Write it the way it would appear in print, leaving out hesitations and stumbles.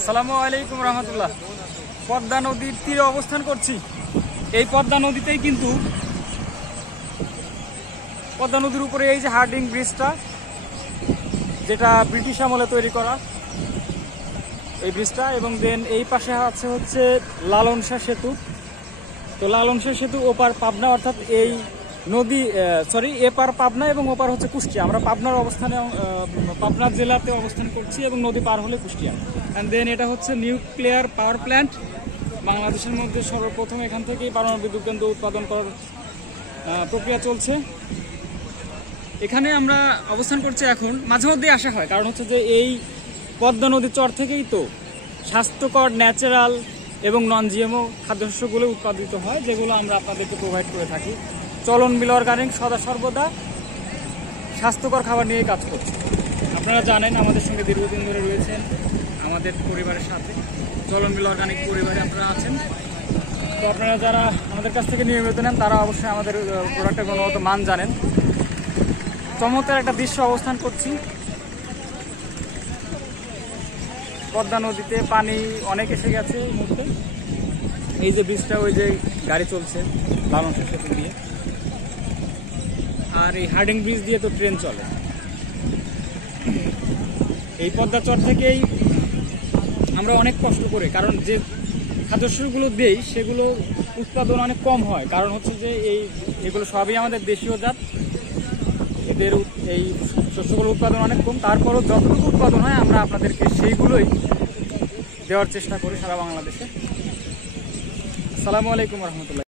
আসসালামু আলাইকুম রহমতুল্লাহ। পদ্মা নদীর তীরে অবস্থান করছি। এই পদ্মা নদীতেই কিন্তু পদ্মা নদীর উপরে এই যে হার্ডিং ব্রিজটা, যেটা ব্রিটিশ আমলে তৈরি করা এই ব্রিজটা, এবং দেন এই পাশে আছে হচ্ছে লালন শাহ সেতু। তো লালন শাহ সেতু ওপার পাবনা, অর্থাৎ এই নদী এপার পাবনা এবং ওপার হচ্ছে কুষ্টিয়া। আমরা পাবনার অবস্থানে পাবনা জেলাতে অবস্থান করছি এবং নদী পার হলে কুষ্টিয়া। অ্যান্ড দেন এটা হচ্ছে নিউক্লিয়ার পাওয়ার প্ল্যান্ট। বাংলাদেশের মধ্যে সর্বপ্রথম এখান থেকেই পারমাণবিক বিদ্যুৎ কেন্দ্র উৎপাদন করার প্রক্রিয়া চলছে। এখানে আমরা অবস্থান করছি এখন। মাঝে মধ্যেই আসা হয়, কারণ হচ্ছে যে এই পদ্মা নদীর চর থেকেই তো স্বাস্থ্যকর, ন্যাচারাল এবং নন জিএমও খাদ্যশস্যগুলো উৎপাদিত হয়, যেগুলো আমরা আপনাদেরকে প্রোভাইড করে থাকি। চলন মিল অর্গানিক সদা সর্বদা স্বাস্থ্যকর খাবার নিয়ে কাজ করছে। আপনারা জানেন, আমাদের সঙ্গে দীর্ঘদিন ধরে রয়েছেন আমাদের পরিবারের সাথে। চলন মিল অর্গানিক পরিবারে আপনারা আছেন। তো আপনারা যারা আমাদের কাছ থেকে নিয়মিত নেন, তারা অবশ্যই আমাদের প্রোডাক্টের গুণগত মান জানেন। চমৎকার একটা দৃশ্য অবস্থান করছি। পদ্মা নদীতে পানি অনেক এসে গেছে এই মুহূর্তে। এই যে ব্রিজটা, ওই যে গাড়ি চলছে লালন শাহ সেতু দিয়ে, আর এই হার্ডিং ব্রিজ দিয়ে তো ট্রেন চলে। এই পদ্মা চর থেকেই আমরা অনেক কষ্ট করে, কারণ যে খাদ্যশস্যগুলো দেই সেগুলো উৎপাদন অনেক কম হয়, কারণ হচ্ছে যে এগুলো সবই আমাদের দেশীয় জাত। এদের এই শস্যগুলোর উৎপাদন অনেক কম। তারপরও যতটুকু উৎপাদন হয় আমরা আপনাদেরকে সেইগুলোই দেওয়ার চেষ্টা করি সারা বাংলাদেশে। আসসালামু আলাইকুম রহমতুল্লাহ।